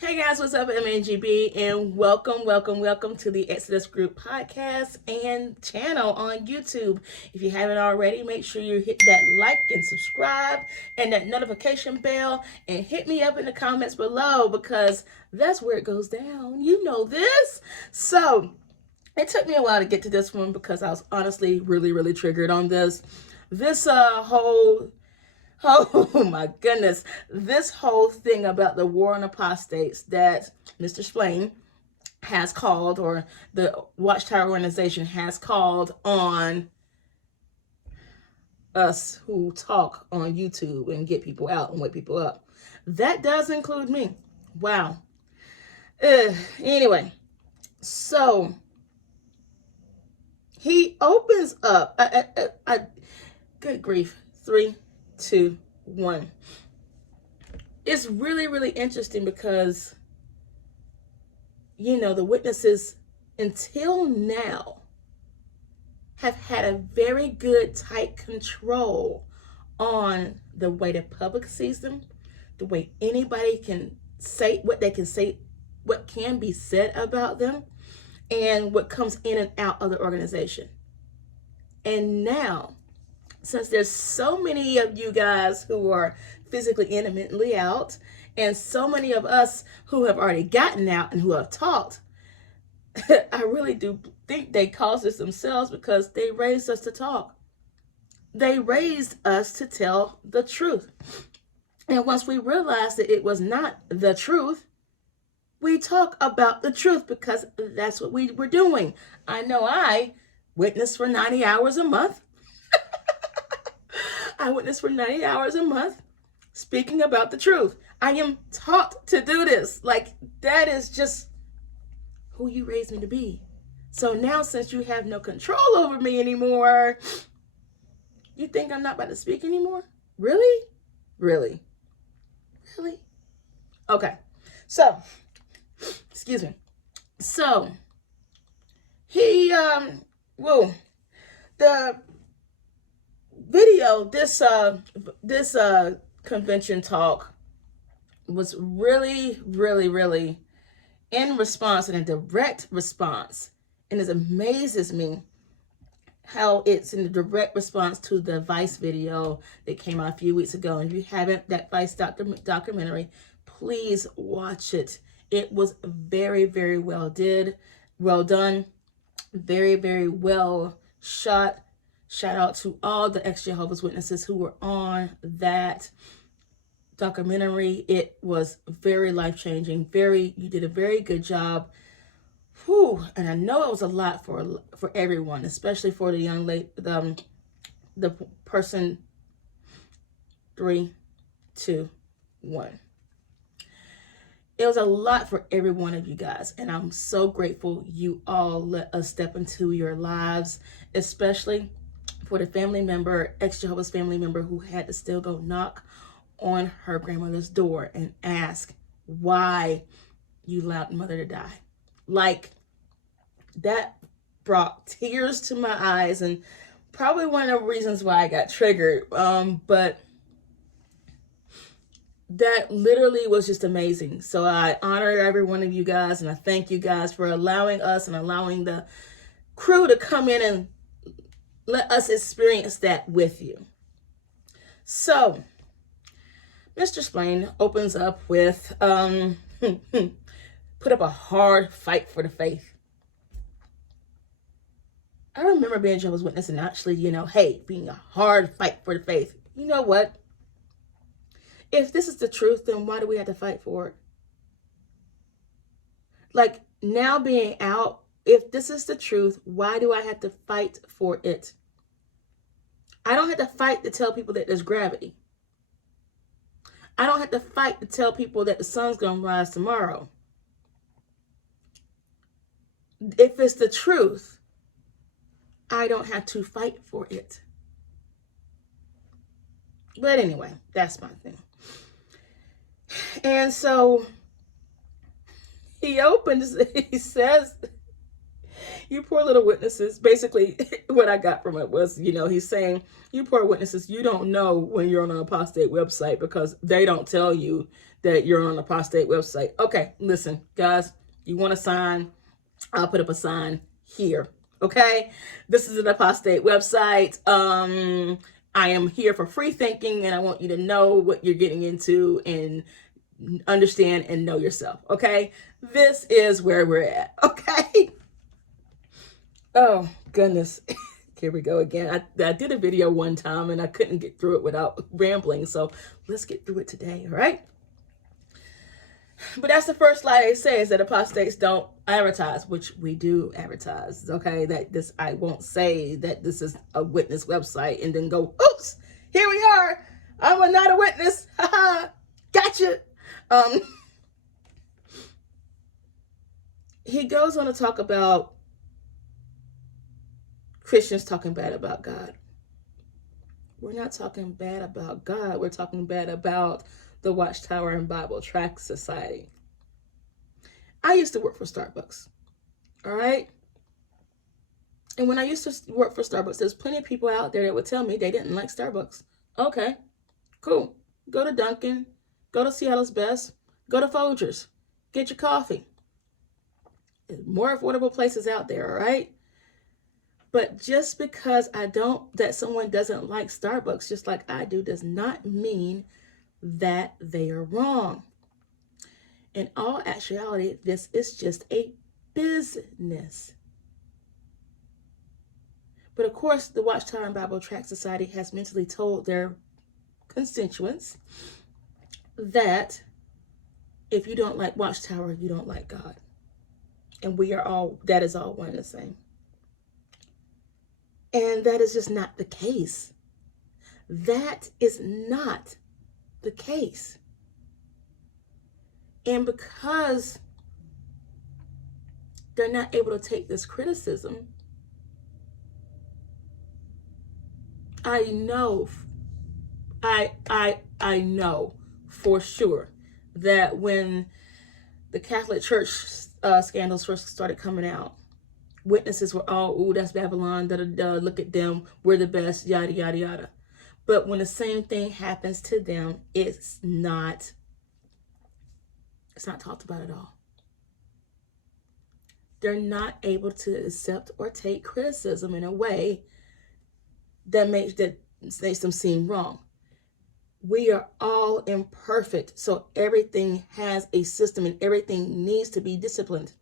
Hey guys, what's up, MNGB, and welcome to the Exodus Group podcast and channel on YouTube. If you haven't already, make sure you hit that like and subscribe and that notification bell and hit me up in the comments below because that's where it goes down. You know this. So, it took me a while to get to this one because I was honestly really triggered on this. This whole Oh my goodness. This whole thing about the war on apostates that Mr. Splain has called, or the Watchtower organization has called on us who talk on YouTube and get people out and wake people up. That does include me. Wow. Anyway, so he opens up. Good grief. 3, 2, 1. It's really interesting because, the witnesses until now have had a very good, tight control on the way the public sees them, the way anybody can say what they can say, what can be said about them, and what comes in and out of the organization. And now, since there's so many of you guys who are physically intimately out, and so many of us who have already gotten out and who have talked, I really do think they caused this themselves because they raised us to talk. They raised us to tell the truth. And once we realized that it was not the truth, we talk about the truth because that's what we were doing. I know I witnessed for 90 hours a month. I witness for 90 hours a month speaking about the truth. I am taught to do this. Like, that is just who you raised me to be. So now, since you have no control over me anymore, you think I'm not about to speak anymore? Really? Okay. So, excuse me. So, the video, this convention talk was really in response, and a direct response, and it amazes me how it's in the direct response to the Vice video that came out a few weeks ago. And if you haven't, that Vice documentary, please watch it. It was very well done, very well shot. Shout out to all the ex-Jehovah's Witnesses who were on that documentary. It was very life-changing. You did a very good job. Whew. And I know it was a lot for everyone, especially for the young lady, the person. 3, 2, 1. It was a lot for every one of you guys, and I'm so grateful you all let us step into your lives, especially for the family member, ex-Jehovah's family member, who had to still go knock on her grandmother's door and ask why you allowed mother to die. Like, that brought tears to my eyes, and probably one of the reasons why I got triggered. But that literally was just amazing. So I honor every one of you guys, and I thank you guys for allowing us and allowing the crew to come in and let us experience that with you. So, Mr. Splain opens up with, put up a hard fight for the faith. I remember being a Jehovah's Witness and actually, being a hard fight for the faith. You know what? If this is the truth, then why do we have to fight for it? Like, now being out, if this is the truth, why do I have to fight for it? I don't have to fight to tell people that there's gravity. I don't have to fight to tell people that the sun's going to rise tomorrow. If it's the truth, I don't have to fight for it. But anyway, that's my thing. And so he says, You poor little witnesses. Basically, what I got from it was, he's saying, you poor witnesses, you don't know when you're on an apostate website because they don't tell you that you're on an apostate website. Okay, listen, guys, you want a sign? I'll put up a sign here. Okay, this is an apostate website. I am here for free thinking, and I want you to know what you're getting into and understand and know yourself. Okay, this is where we're at. Okay. Oh goodness. Here we go again. I did a video one time and I couldn't get through it without rambling. So let's get through it today. All right. But that's the first lie they say, is that apostates don't advertise, which we do advertise. Okay. I won't say that this is a witness website and then go, oops, here we are. I'm not a witness. Haha. Gotcha. He goes on to talk about Christians talking bad about God. We're not talking bad about God. We're talking bad about the Watchtower and Bible Tract Society. I used to work for Starbucks. All right. And when I used to work for Starbucks, there's plenty of people out there that would tell me they didn't like Starbucks. Okay, cool. Go to Dunkin', go to Seattle's Best, go to Folgers, get your coffee. There's more affordable places out there, all right? But just because that someone doesn't like Starbucks just like I do does not mean that they are wrong. In all actuality, this is just a business. But of course, the Watchtower and Bible Tract Society has mentally told their constituents that if you don't like Watchtower, you don't like God. And that is all one and the same. And that is just not the case. That is not the case. And because they're not able to take this criticism, I know for sure that when the Catholic Church scandals first started coming out, witnesses were all, ooh, that's Babylon, da-da-da, look at them, we're the best, yada, yada, yada. But when the same thing happens to them, it's not talked about at all. They're not able to accept or take criticism in a way that makes them seem wrong. We are all imperfect, so everything has a system and everything needs to be disciplined.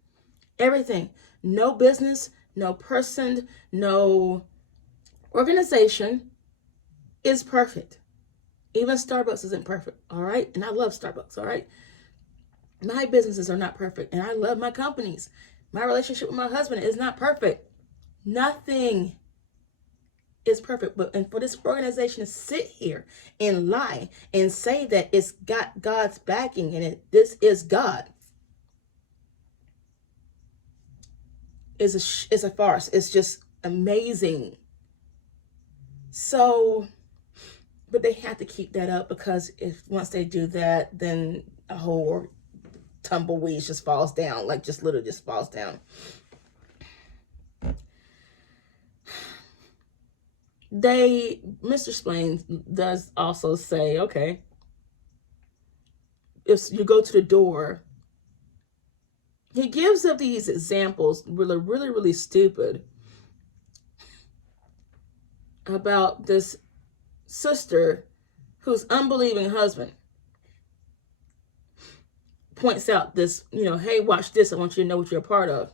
Everything. No business, no person, no organization is perfect. Even Starbucks isn't perfect, all right? And I love Starbucks, all right? My businesses are not perfect, and I love my companies. My relationship with my husband is not perfect. Nothing is perfect. And for this organization to sit here and lie and say that it's got God's backing and this is God is a farce. It's just amazing. So, but they have to keep that up, because once they do that, then a whole tumbleweed just falls down, like just literally just falls down. Mr. Splain does also say, okay, if you go to the door, he gives up these examples, really stupid, about this sister whose unbelieving husband points out this, hey, watch this, I want you to know what you're a part of.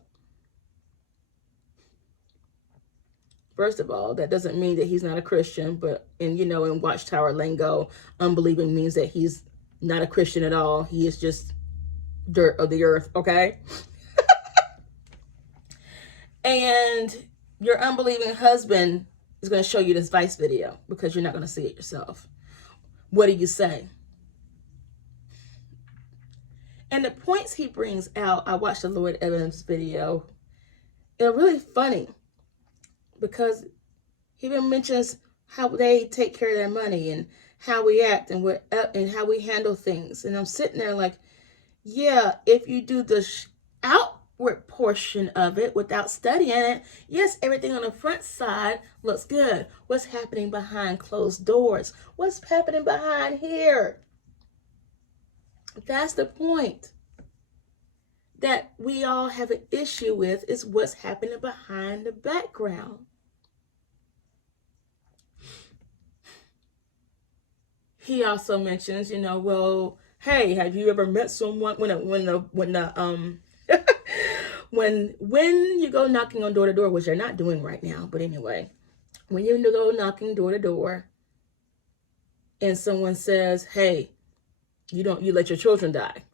First of all, that doesn't mean that he's not a Christian, but in Watchtower lingo, unbelieving means that he's not a Christian at all. He is just dirt of the earth, okay? And your unbelieving husband is going to show you this Vice video because you're not going to see it yourself. What do you say? And the points he brings out, I watched the Lloyd Evans video. They're really funny because he even mentions how they take care of their money and how we act and how we handle things. And I'm sitting there like, yeah, if you do the portion of it without studying it, yes, everything on the front side looks good. What's happening behind closed doors? What's happening behind here? That's the point that we all have an issue with, is what's happening behind the background. He also mentions, well, hey, have you ever met someone when you go knocking on door to door, which you're not doing right now, but anyway, when you go knocking door to door and someone says, hey, you let your children die.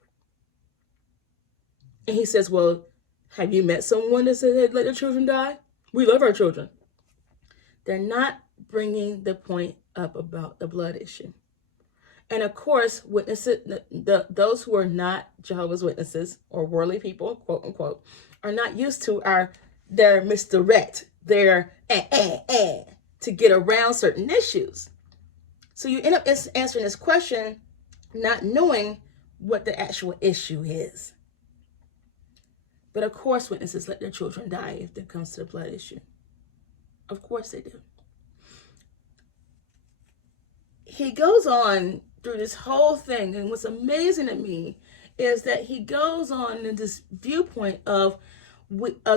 And he says, well, have you met someone that said, hey, let your children die? We love our children. They're not bringing the point up about the blood issue. And of course, witnesses, those who are not Jehovah's Witnesses or worldly people, quote unquote, are not used to their misdirect, their to get around certain issues. So you end up answering this question not knowing what the actual issue is. But of course, witnesses let their children die if it comes to the blood issue. Of course they do. He goes on through this whole thing, and what's amazing to me is that he goes on in this viewpoint of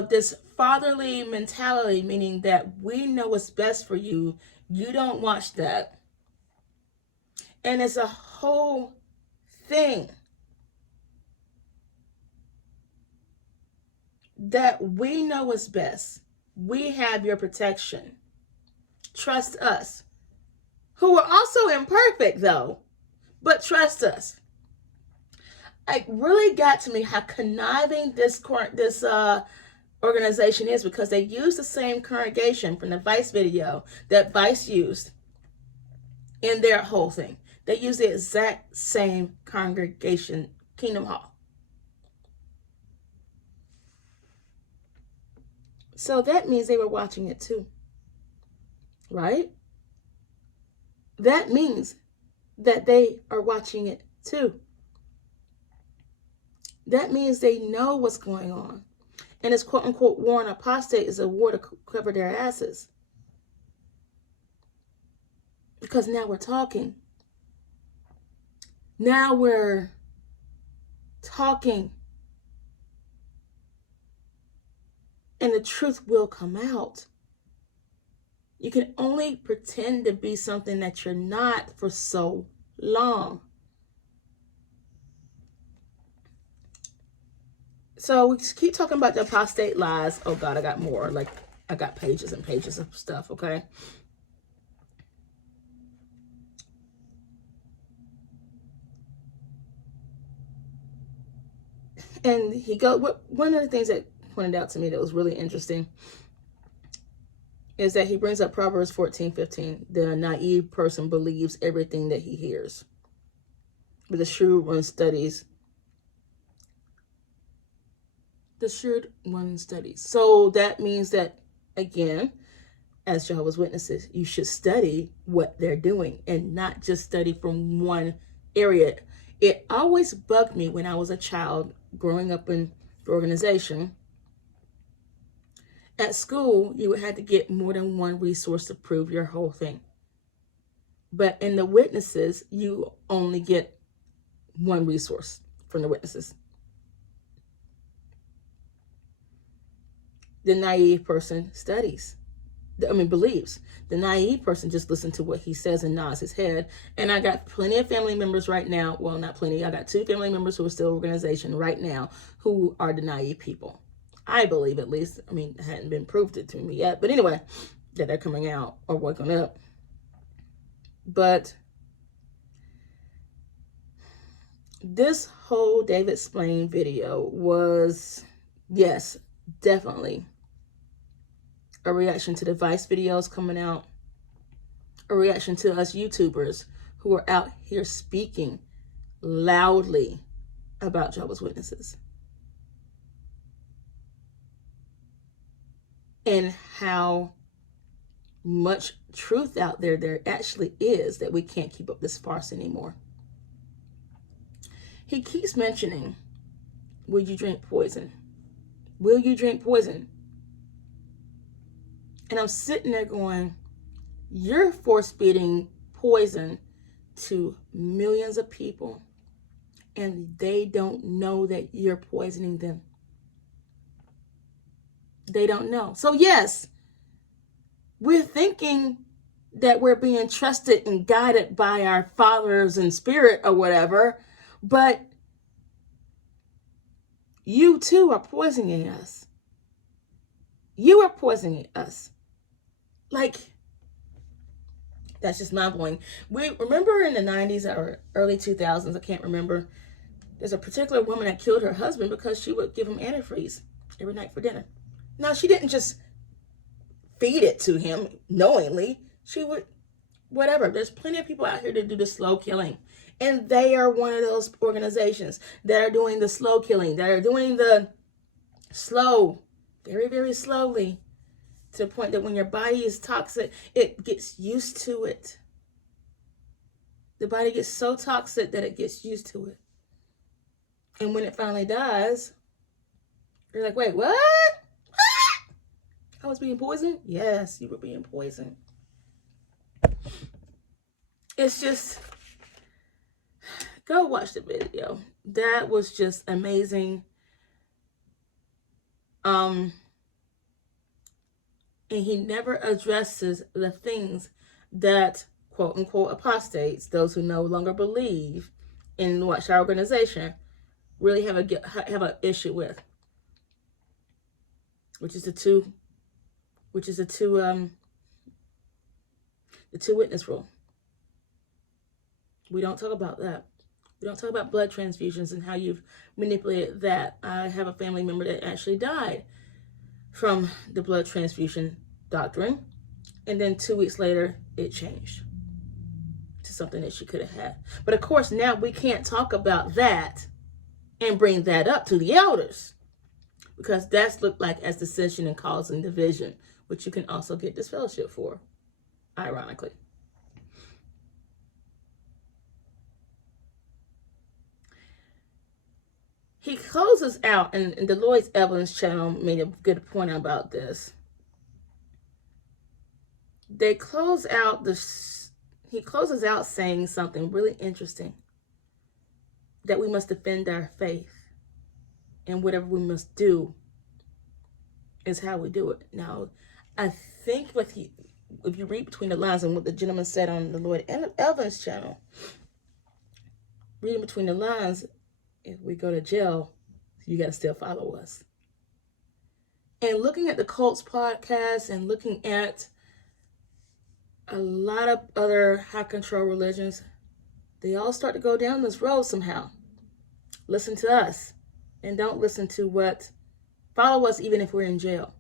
this fatherly mentality, meaning that we know what's best for you. You don't watch that. And it's a whole thing that we know what's best. We have your protection. Trust us. Who are also imperfect, though, but trust us. It really got to me how conniving this organization is, because they use the same congregation from the Vice video that Vice used in their whole thing. They use the exact same congregation, Kingdom Hall. So that means they were watching it too, right? That means that they are watching it too. That means they know what's going on. And this quote unquote war on apostate is a war to cover their asses. Because now we're talking. Now we're talking. And the truth will come out. You can only pretend to be something that you're not for so long. So we just keep talking about the apostate lies. Oh God, I got more. I got pages and pages of stuff, okay? And one of the things that pointed out to me that was really interesting is that he brings up Proverbs 14:15. The naive person believes everything that he hears, but the shrewd one studies. So that means that, again, as Jehovah's Witnesses, you should study what they're doing and not just study from one area. It always bugged me when I was a child growing up in the organization. At school, you would have to get more than one resource to prove your whole thing. But in the witnesses, you only get one resource from the witnesses. The naive person believes. The naive person just listens to what he says and nods his head. And I got plenty of family members right now. Well, not plenty. I got 2 family members who are still in organization right now who are the naive people. I believe, at least. It hadn't been proved to me yet. But anyway, that they're coming out or waking up. But this whole David Explain video was, yes, definitely a reaction to the Vice videos coming out, a reaction to us YouTubers who are out here speaking loudly about Jehovah's Witnesses. And how much truth out there actually is, that we can't keep up this farce anymore. He keeps mentioning, would you drink poison? Will you drink poison? And I'm sitting there going, you're force feeding poison to millions of people, and they don't know that you're poisoning them. They don't know. So yes, we're thinking that we're being trusted and guided by our fathers in spirit or whatever, but you too are poisoning us. You are poisoning us. Like, that's just mind blowing. We remember in the 90s or early 2000s, I can't remember, there's a particular woman that killed her husband because she would give him antifreeze every night for dinner. Now, she didn't just feed it to him knowingly. She would, whatever. There's plenty of people out here to do the slow killing. And they are one of those organizations that are doing the slow killing, that are doing the slow, very, very slowly, to the point that when your body is toxic, it gets used to it. The body gets so toxic that it gets used to it. And when it finally dies, you're like, wait, what? I was being poisoned? Yes, you were being poisoned. It's just, go watch the video. That was just amazing. And he never addresses the things that, quote unquote, apostates, those who no longer believe in the Watchtower organization, really have an issue with, which is the two witness rule. We don't talk about that. We don't talk about blood transfusions and how you've manipulated that. I have a family member that actually died from the blood transfusion doctrine, and then 2 weeks later it changed to something that she could have had. But of course, now we can't talk about that and bring that up to the elders, because that's looked like as dissension and causing division, which you can also get disfellowship for, ironically. He closes out, and the Lloyd's Evans channel made a good point about this. He closes out saying something really interesting, that we must defend our faith, and whatever we must do is how we do it. Now, I think if you read between the lines and what the gentleman said on the Lloyd Evans channel, reading between the lines, if we go to jail, you got to still follow us. And looking at the Cults podcast and looking at a lot of other high control religions, they all start to go down this road somehow. Listen to us, and don't listen to follow us even if we're in jail.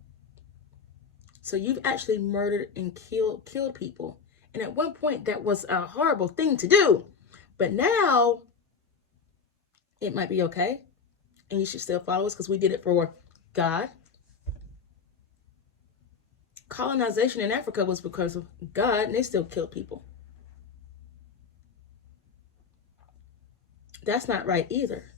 So you've actually murdered and killed people. And at one point that was a horrible thing to do. But now it might be okay. And you should still follow us because we did it for God. Colonization in Africa was because of God, and they still killed people. That's not right either.